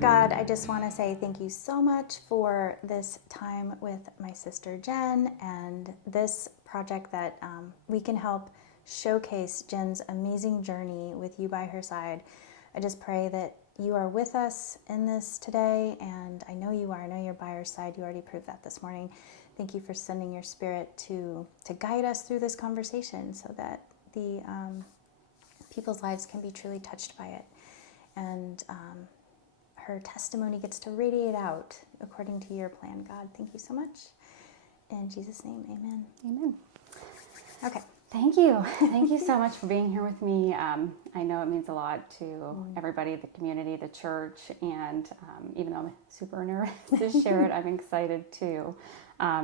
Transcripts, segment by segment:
God, I just want to say thank you so much for this time with my sister Jenn and this project that we can help showcase Jenn's amazing journey with you by her side. I just pray that you are with us in this today, and I know you are. I know you're by our side. You already proved that this morning. Thank you for sending your spirit to guide us through this conversation so that the people's lives can be truly touched by it. And her testimony gets to radiate out according to your plan, God. Thank you so much. In Jesus' name, amen. Amen. Okay. Thank you. Thank you so much for being here with me. I know it means a lot to everybody, the community, the church, and even though I'm super nervous to share it, I'm excited too.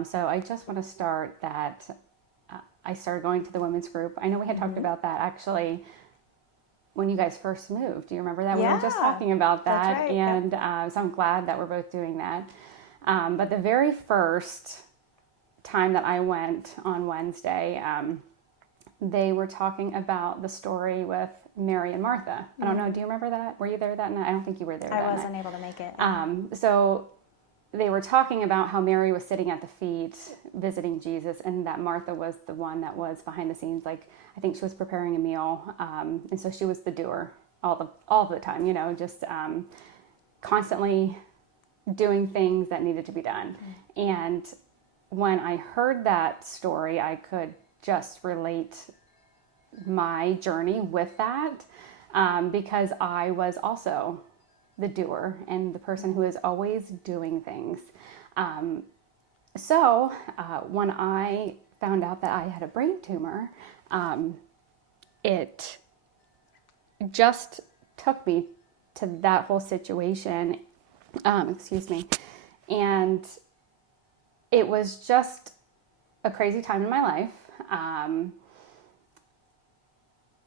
So I just want to start that I started going to the women's group. I know we had talked about that actually when you guys first moved. Do you remember that? Yeah, we were just talking about that. that's right. And so I'm glad that we're both doing that. But the very first time that I went on Wednesday, they were talking about the story with Mary and Martha. I don't know. Do you remember that? Were you there that night? I don't think you were there that night. I wasn't able to make it. So they were talking about how Mary was sitting at the feet visiting Jesus, and that Martha was the one that was behind the scenes. Like, I think she was preparing a meal. And so she was the doer all the time, you know, just constantly doing things that needed to be done. And when I heard that story, I could just relate my journey with that because I was also the doer and the person who is always doing things. So when I found out that I had a brain tumor, it just took me to that whole situation, and it was just a crazy time in my life.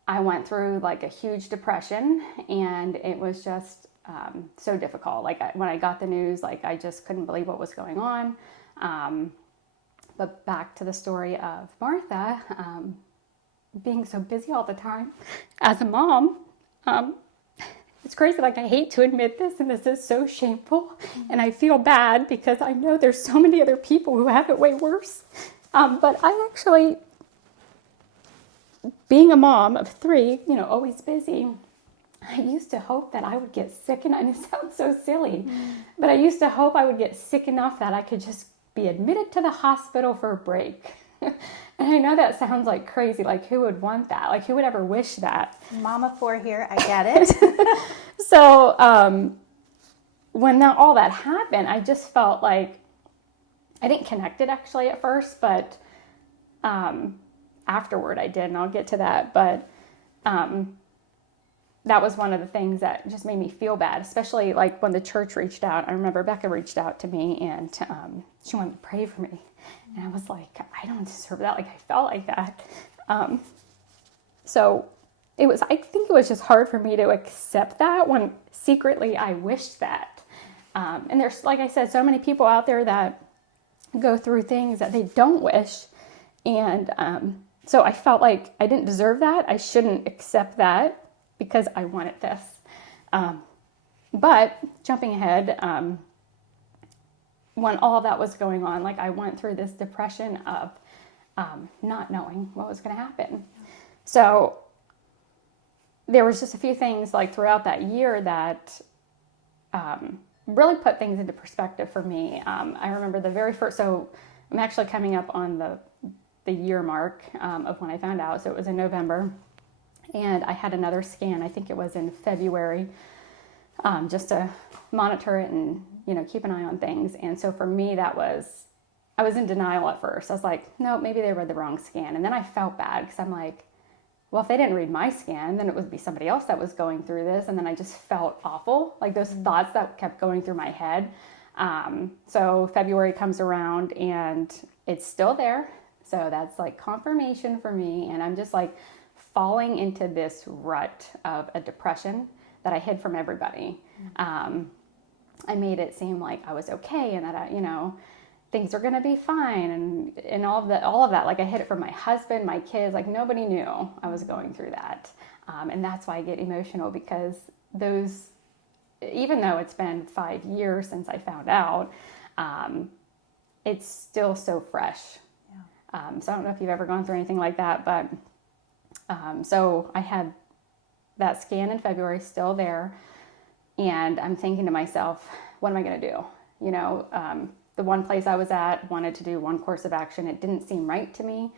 I went through like a huge depression, and it was just so difficult. Like when I got the news, like I just couldn't believe what was going on. But back to the story of Martha, being so busy all the time as a mom, it's crazy. Like, I hate to admit this, and this is so shameful, and I feel bad because I know there's so many other people who have it way worse. But I actually, being a mom of 3, you know, always busy, I used to hope that I would get sick, and it sounds so silly, but I used to hope I would get sick enough that I could just be admitted to the hospital for a break. And I know that sounds like crazy, like who would want that? Like who would ever wish that? Mama 4 here, I get it. So when all that happened, I just felt like, I didn't connect it actually at first, but afterward I did, and I'll get to that. But that was one of the things that just made me feel bad, especially like when the church reached out. I remember Becca reached out to me, and she wanted to pray for me. And I was like, I don't deserve that. Like, I felt like that. So I think it was just hard for me to accept that when secretly I wished that. And there's, like I said, so many people out there that go through things that they don't wish. And so I felt like I didn't deserve that. I shouldn't accept that because I wanted this. But jumping ahead, when all of that was going on, like I went through this depression of not knowing what was going to happen. So there was just a few things like throughout that year that really put things into perspective for me. I remember the very first, so I'm actually coming up on the year mark of when I found out. So it was in November, and I had another scan. I think it was in February, just to monitor it and, you know, keep an eye on things. And so for me, I was in denial at first. I was like, no, maybe they read the wrong scan. And then I felt bad because I'm like, well, if they didn't read my scan, then it would be somebody else that was going through this. And then I just felt awful, like those thoughts that kept going through my head. So February comes around and it's still there. So that's like confirmation for me. And I'm just like falling into this rut of a depression that I hid from everybody. I made it seem like I was okay and that things are going to be fine and all of that. Like I hid it from my husband, my kids, like nobody knew I was going through that. And that's why I get emotional, because even though it's been 5 years since I found out, it's still so fresh. Yeah. So I don't know if you've ever gone through anything like that, but so I had that scan in February, still there. And I'm thinking to myself, what am I going to do? The one place I was at wanted to do one course of action. It didn't seem right to me.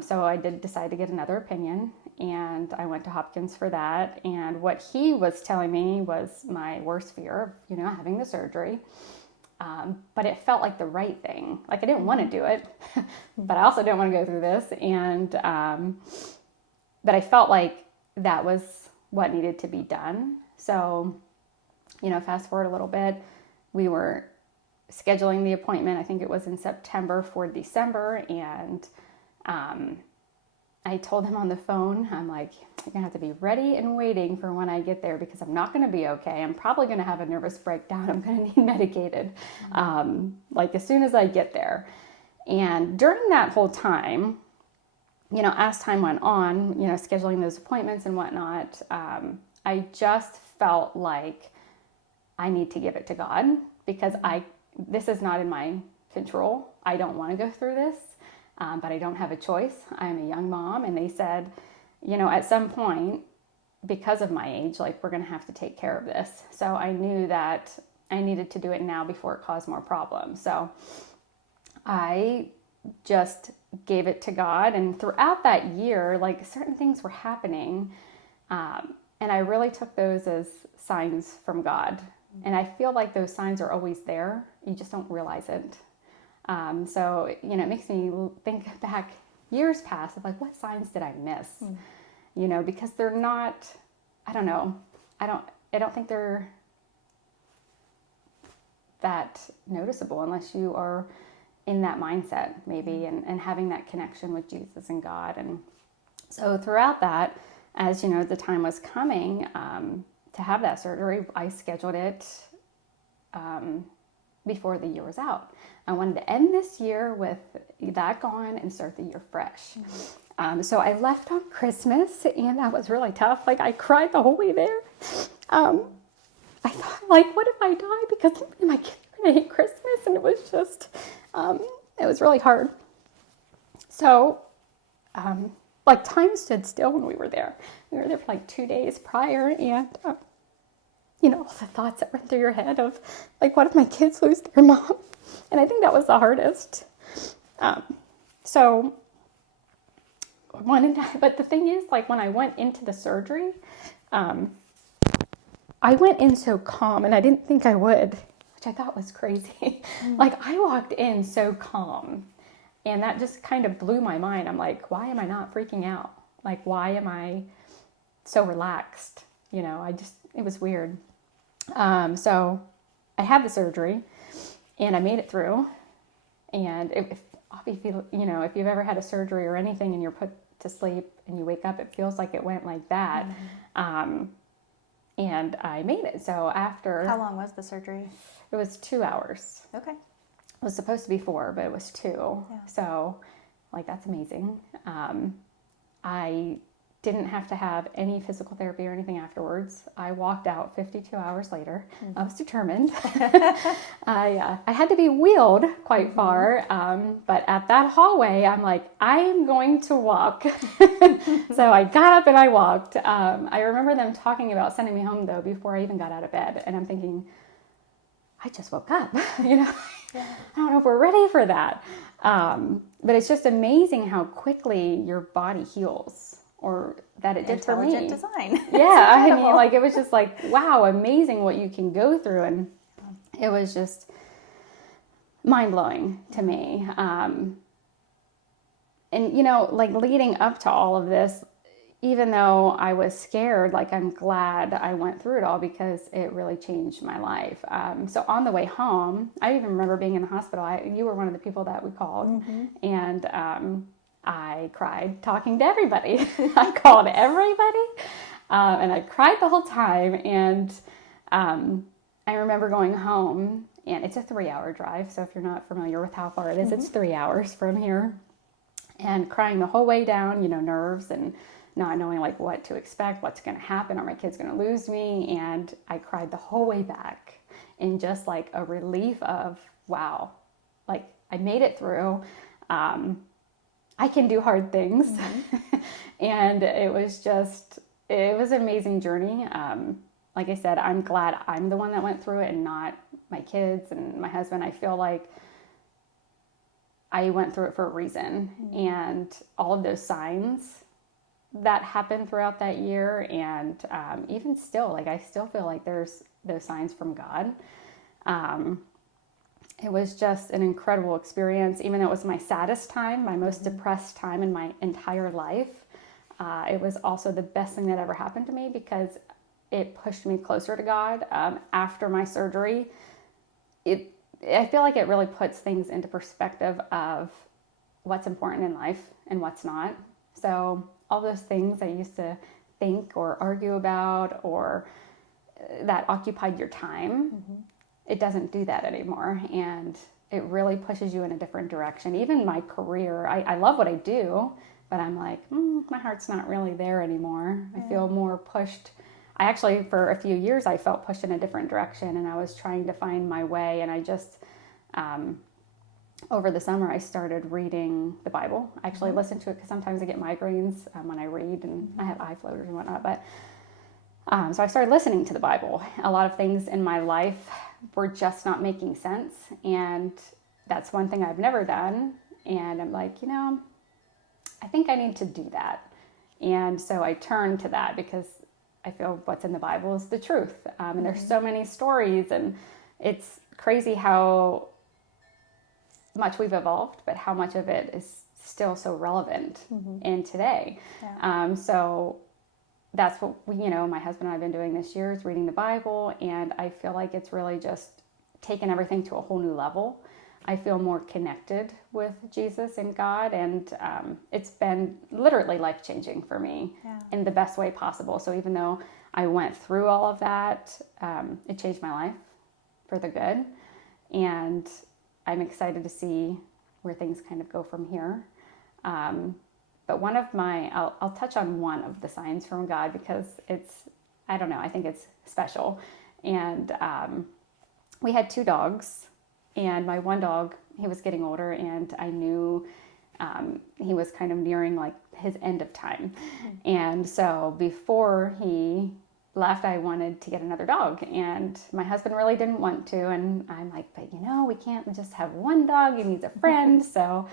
So I did decide to get another opinion, and I went to Hopkins for that. And what he was telling me was my worst fear of, having the surgery. But it felt like the right thing. Like I didn't want to do it, but I also didn't want to go through this. And, but I felt like that was what needed to be done. So, fast forward a little bit, we were scheduling the appointment. I think it was in September for December. And, I told him on the phone, I'm like, you're gonna have to be ready and waiting for when I get there, because I'm not gonna be okay. I'm probably gonna have a nervous breakdown. I'm gonna need medicated, like as soon as I get there. And during that whole time, as time went on, scheduling those appointments and whatnot, I just felt like I need to give it to God, because this is not in my control. I don't want to go through this. But I don't have a choice. I'm a young mom, and they said, at some point, because of my age, like we're going to have to take care of this. So I knew that I needed to do it now before it caused more problems. So I just gave it to God, and throughout that year, like certain things were happening, and I really took those as signs from God. And I feel like those signs are always there. You just don't realize it. So, it makes me think back years past of like, what signs did I miss? Because they're not, I don't know. I don't think they're that noticeable unless you are in that mindset maybe, and having that connection with Jesus and God. And so throughout that, as the time was coming, to have that surgery, I scheduled it, before the year was out. I wanted to end this year with that gone and start the year fresh. So I left on Christmas, and that was really tough. Like I cried the whole way there. I thought, like, what if I die? Because my kids are going to hate Christmas. And it was just, it was really hard. So, like time stood still when we were there. We were there for like 2 days prior, and all the thoughts that went through your head of like, what if my kids lose their mom? And I think that was the hardest. But the thing is, like when I went into the surgery, I went in so calm, and I didn't think I would, which I thought was crazy. Like I walked in so calm, and that just kind of blew my mind. I'm like, why am I not freaking out? Like, why am I so relaxed? It was weird. So I had the surgery, and I made it through. And if you've ever had a surgery or anything and you're put to sleep and you wake up, it feels like it went like that. And I made it. So after... How long was the surgery? It was 2 hours. Okay. It was supposed to be 4, but it was 2. Yeah. So, like, that's amazing. I didn't have to have any physical therapy or anything afterwards. I walked out 52 hours later. I was determined. I had to be wheeled quite far, but at that hallway, I'm like, I am going to walk. So I got up and I walked. I remember them talking about sending me home, though, before I even got out of bed. And I'm thinking, I just woke up. I don't know if we're ready for that. But it's just amazing how quickly your body heals. Or that it did for me. Intelligent design. Yeah, I mean, like, it was just like, wow, amazing what you can go through. And it was just mind-blowing to me. And, like, leading up to all of this, even though I was scared, like, I'm glad I went through it all because it really changed my life. So on the way home, I even remember being in the hospital. You were one of the people that we called. And I cried talking to everybody. I called everybody, and I cried the whole time. And I remember going home, and it's a 3-hour drive. So if you're not familiar with how far it is, it's 3 hours from here. And crying the whole way down, nerves and not knowing like what to expect, what's going to happen, are my kids going to lose me? And I cried the whole way back in just like a relief of, wow, like I made it through. I can do hard things. And it was an amazing journey. Like I said, I'm glad I'm the one that went through it and not my kids and my husband. I feel like I went through it for a reason. And all of those signs that happened throughout that year, and even still, like I still feel like there's those signs from God. It was just an incredible experience. Even though it was my saddest time, my most depressed time in my entire life, it was also the best thing that ever happened to me, because it pushed me closer to God. After my surgery, I feel like it really puts things into perspective of what's important in life and what's not. So all those things I used to think or argue about, or that occupied your time, it doesn't do that anymore. And it really pushes you in a different direction. Even my career, I love what I do, but I'm like, my heart's not really there anymore. I feel more pushed. I actually, for a few years, I felt pushed in a different direction, and I was trying to find my way. And I just, over the summer, I started reading the Bible. I actually listen to it because sometimes I get migraines when I read, and I have eye floaters and whatnot. But so I started listening to the Bible. A lot of things in my life were just not making sense, and that's one thing I've never done. And I'm like, I think I need to do that. And so I turned to that because I feel what's in the Bible is the truth. And there's so many stories, and it's crazy how much we've evolved, but how much of it is still so relevant in today. Yeah. So that's what my husband and I have been doing this year, is reading the Bible. And I feel like it's really just taken everything to a whole new level. I feel more connected with Jesus and God, and it's been literally life-changing for me in the best way possible. So even though I went through all of that, it changed my life for the good, and I'm excited to see where things kind of go from here. But one of I'll touch on one of the signs from God, because I don't know, I think it's special. And we had 2 dogs. And my one dog, he was getting older, and I knew he was kind of nearing like his end of time. And so before he left, I wanted to get another dog, and my husband really didn't want to. And I'm like, but we can't just have one dog. He needs a friend. So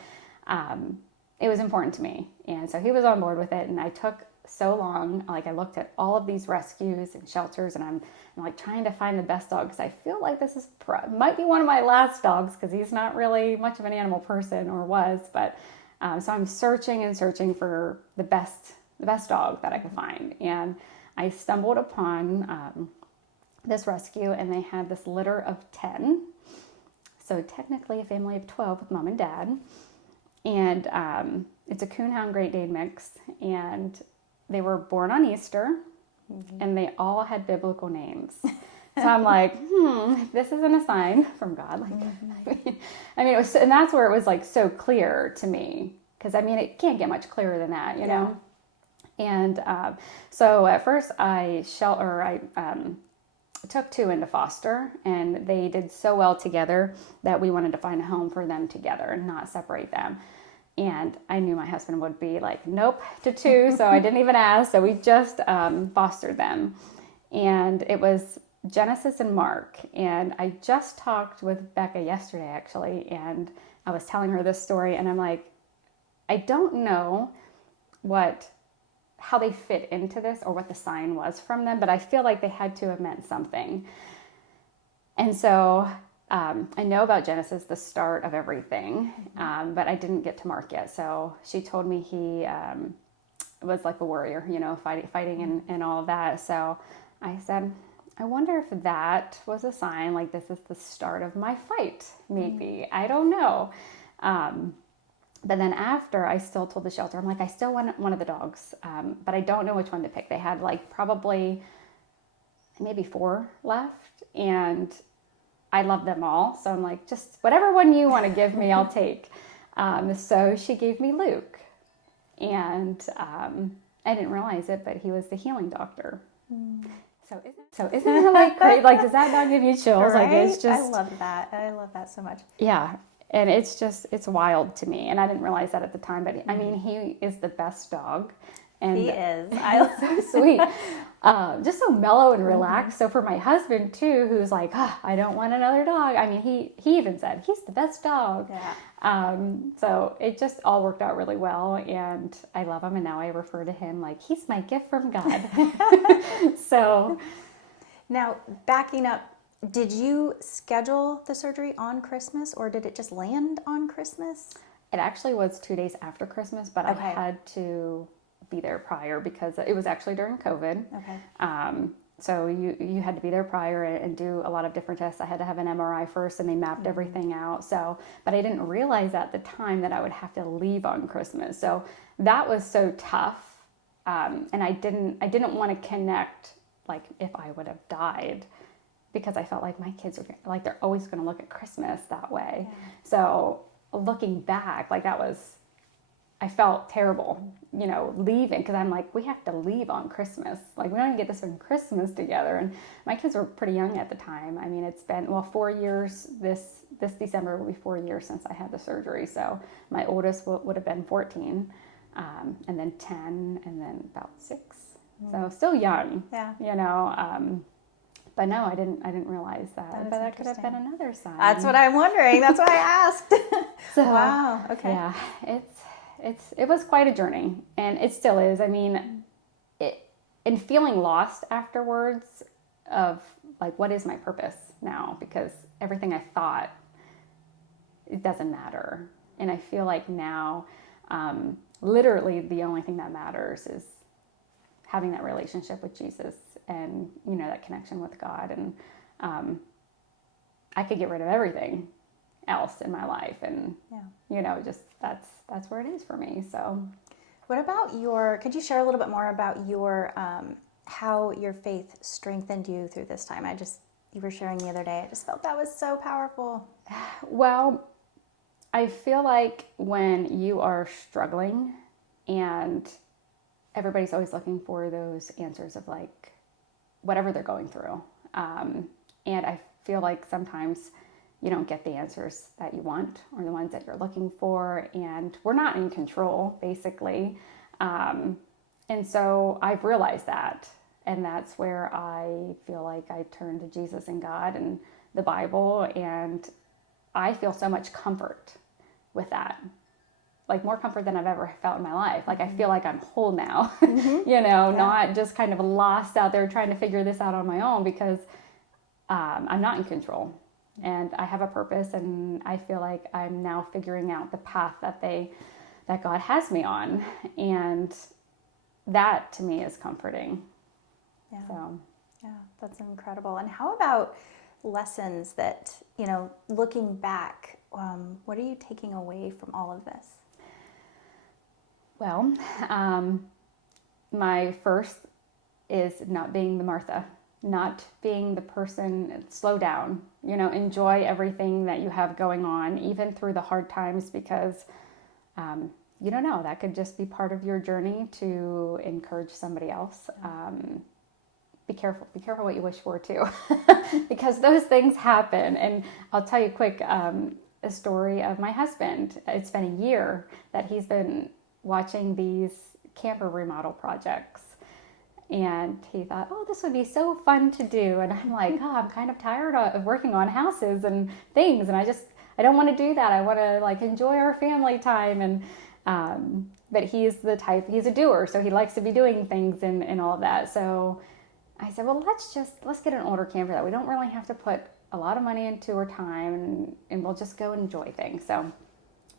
it was important to me. And so he was on board with it. And I took so long. Like, I looked at all of these rescues and shelters, and I'm like trying to find the best dog, because I feel like this might be one of my last dogs, because he's not really much of an animal person, or was. But so I'm searching and searching for the best dog that I could find. And I stumbled upon this rescue, and they had this litter of 10. So technically a family of 12 with mom and dad. And it's a Coonhound Great Dane mix, and they were born on Easter, and they all had biblical names. So I'm like, this isn't a sign from God. Like, I mean, it was, and that's where it was like so clear to me, because I mean, it can't get much clearer than that, you know? And so at first I took 2 into foster, and they did so well together that we wanted to find a home for them together and not separate them. And I knew my husband would be like, nope, to 2. So I didn't even ask. So we just fostered them. And it was Genesis and Mark. And I just talked with Becca yesterday, actually. And I was telling her this story. And I'm like, I don't know how they fit into this, or what the sign was from them, but I feel like they had to have meant something. And so I know about Genesis, the start of everything, but I didn't get to Mark yet. So she told me he was like a warrior, fighting and all of that. So I said, I wonder if that was a sign, like this is the start of my fight, maybe. I don't know. But then after, I still told the shelter, I'm like, I still want one of the dogs, but I don't know which one to pick. They had like probably maybe 4 left, and I love them all. So I'm like, just whatever one you want to give me, I'll take. So she gave me Luke, and I didn't realize it, but he was the healing doctor. So isn't it like crazy? Like, does that not give you chills? Right? Like, it's just, I love that. I love that so much. yeah. And it's wild to me. And I didn't realize that at the time, but I mean, he is the best dog. And He is. so sweet. Just so mellow and relaxed. So for my husband too, who's like, I don't want another dog. I mean, he even said, he's the best dog. Yeah. So it just all worked out really well. And I love him. And now I refer to him like, he's my gift from God. So Now, backing up, did you schedule the surgery on Christmas or did it just land on Christmas? it actually was 2 days after Christmas, but Okay. I had to be there prior because it was actually during COVID. Okay. So you had to be there prior and do a lot of different tests. I had to have an MRI first, and they mapped everything out. So, but I didn't realize at the time that I would have to leave on Christmas. So that was so tough, and I didn't want to connect like if I would have died, because I felt like my kids are like they're always going to look at Christmas that way. Yeah. So looking back, like I felt terrible, leaving, because I'm like, we have to leave on Christmas. Like, we don't even get to spend Christmas together. And my kids were pretty young at the time. I mean, it's been, 4 years. This December will be 4 years since I had the surgery. So my oldest would have been 14, and then 10, and then about 6. So still young. Yeah. But no, I didn't realize that. That is But that could have been interesting. another sign. That's what I'm wondering. That's why I asked. So, Wow. Okay. Yeah, it was quite a journey, and it still is. I mean, and feeling lost afterwards of like, what is my purpose now? Because everything I thought, it doesn't matter. And I feel like now, literally the only thing that matters is having that relationship with Jesus and, that connection with God. And I could get rid of everything else in my life, and just that's where it is for me. So What about could you share a little bit more about your how your faith strengthened you through this time? You were sharing the other day. I just felt that was so powerful. well, I feel like when you are struggling and everybody's always looking for those answers of like whatever they're going through, and I feel like sometimes you don't get the answers that you want or the ones that you're looking for, and we're not in control, basically. And so I've realized that, and that's where I feel like I turn to Jesus and God and the Bible, and I feel so much comfort with that. Like more comfort than I've ever felt in my life. Like I feel like I'm whole now, not just kind of lost out there trying to figure this out on my own, because I'm not in control. And I have a purpose, and I feel like I'm now figuring out the path that God has me on, and that to me is comforting. Yeah. So, Yeah, that's incredible. And how about lessons that, looking back, what are you taking away from all of this? well, my first is not being the Martha. Not being the person, slow down, enjoy everything that you have going on, even through the hard times, because you don't know, that could just be part of your journey to encourage somebody else. Be careful what you wish for too, because those things happen. And I'll tell you quick, a story of my husband. It's been a year that he's been watching these camper remodel projects. And he thought, this would be so fun to do. And I'm like, I'm kind of tired of working on houses and things. And I don't want to do that. I want to like enjoy our family time. And, but he's a doer. So he likes to be doing things and all of that. So I said, well, let's get an older camper that we don't really have to put a lot of money into or time, and we'll just go enjoy things. So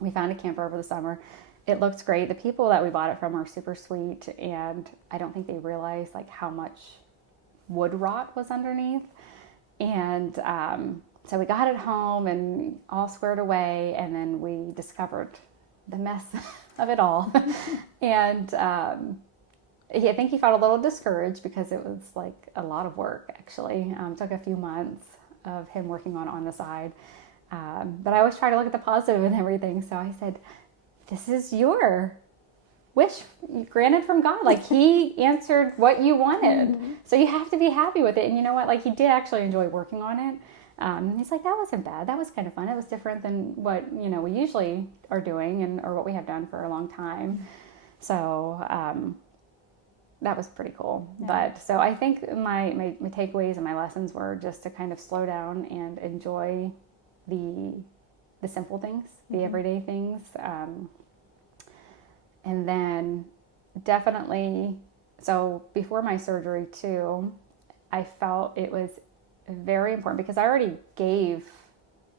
we found a camper over the summer. It looks great. The people that we bought it from are super sweet, and I don't think they realized like how much wood rot was underneath. And so we got it home and all squared away, and then we discovered the mess of it all. And I think he felt a little discouraged because it was like a lot of work, actually. Took a few months of him working on the side. But I always try to look at the positive and everything. So I said, this is your wish granted from God. Like, he answered what you wanted. So you have to be happy with it. And you know what? Like, he did actually enjoy working on it. He's like, that wasn't bad. That was kind of fun. It was different than what, we usually are doing or what we have done for a long time. So that was pretty cool. Yeah. But so I think my takeaways and my lessons were just to kind of slow down and enjoy the simple things, the everyday things. And then definitely, so before my surgery too, I felt it was very important because I already gave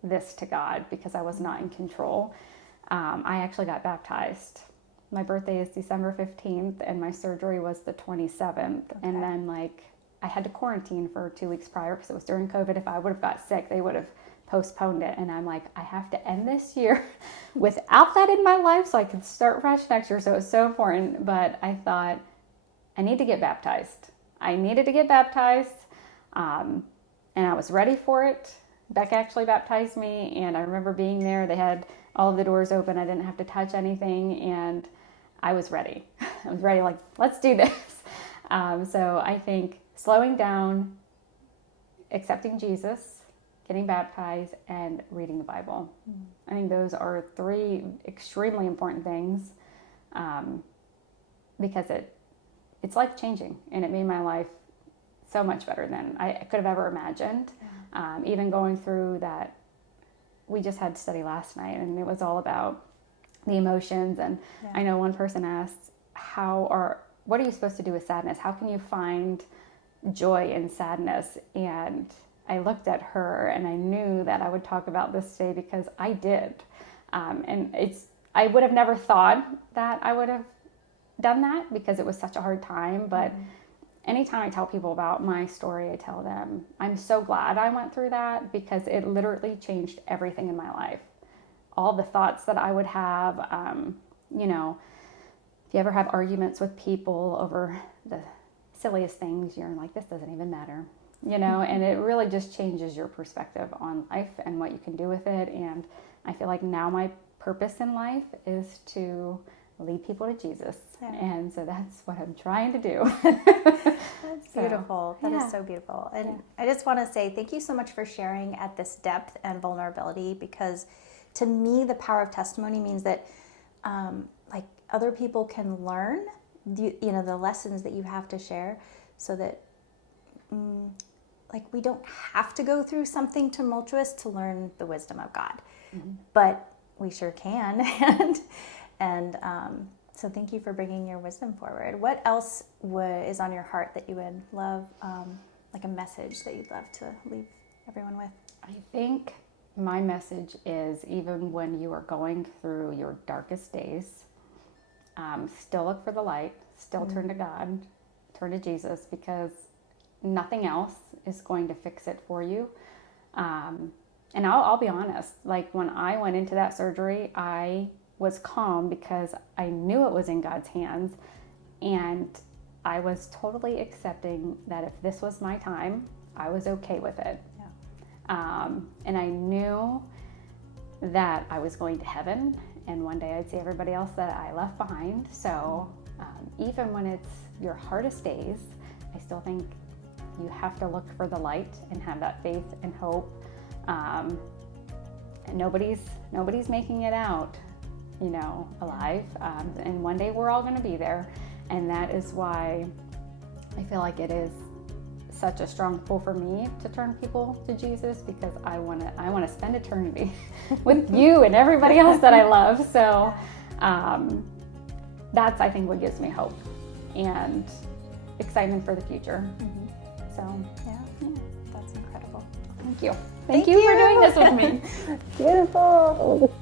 this to God because I was not in control. I actually got baptized. My birthday is December 15th and my surgery was the 27th. Okay. And then I had to quarantine for 2 weeks prior because it was during COVID. If I would have got sick, they would have postponed it. And I'm like, I have to end this year without that in my life so I can start fresh next year. So it was so important. But I thought, I need to get baptized. I needed to get baptized. And I was ready for it. Becca actually baptized me. And I remember being there. They had all of the doors open. I didn't have to touch anything. And I was ready. I was ready, like, let's do this. So I think slowing down, accepting Jesus, getting baptized, and reading the Bible. I think those are 3 extremely important things because it's life-changing, and it made my life so much better than I could have ever imagined. Yeah. Even going through that, we just had study last night, and it was all about the emotions. And yeah. I know one person asked, what are you supposed to do with sadness? How can you find joy in sadness? And I looked at her and I knew that I would talk about this today because I did. And I would have never thought that I would have done that because it was such a hard time. But anytime I tell people about my story, I tell them, I'm so glad I went through that because it literally changed everything in my life. All the thoughts that I would have, if you ever have arguments with people over the silliest things, you're like, this doesn't even matter. And it really just changes your perspective on life and what you can do with it. And I feel like now my purpose in life is to lead people to Jesus. Yeah. And so that's what I'm trying to do. That's beautiful. That is so beautiful. And I just want to say thank you so much for sharing at this depth and vulnerability, because to me, the power of testimony means that other people can learn, the lessons that you have to share so that we don't have to go through something tumultuous to learn the wisdom of God, but we sure can. And so thank you for bringing your wisdom forward. What else is on your heart that you would love, a message that you'd love to leave everyone with? I think my message is, even when you are going through your darkest days, still look for the light, still turn to God, turn to Jesus, because nothing else is going to fix it for you. And I'll be honest, when I went into that surgery, I was calm because I knew it was in God's hands, and I was totally accepting that if this was my time, I was okay with it. Yeah. And I knew that I was going to heaven, and one day I'd see everybody else that I left behind. So even when it's your hardest days, I still think you have to look for the light and have that faith and hope. And nobody's making it out, alive. And one day we're all going to be there. And that is why I feel like it is such a strong pull for me to turn people to Jesus, because I want to spend eternity with you and everybody else that I love. So that's, I think, what gives me hope and excitement for the future. So yeah, that's incredible. Thank you. Thank you for doing this with me. Beautiful.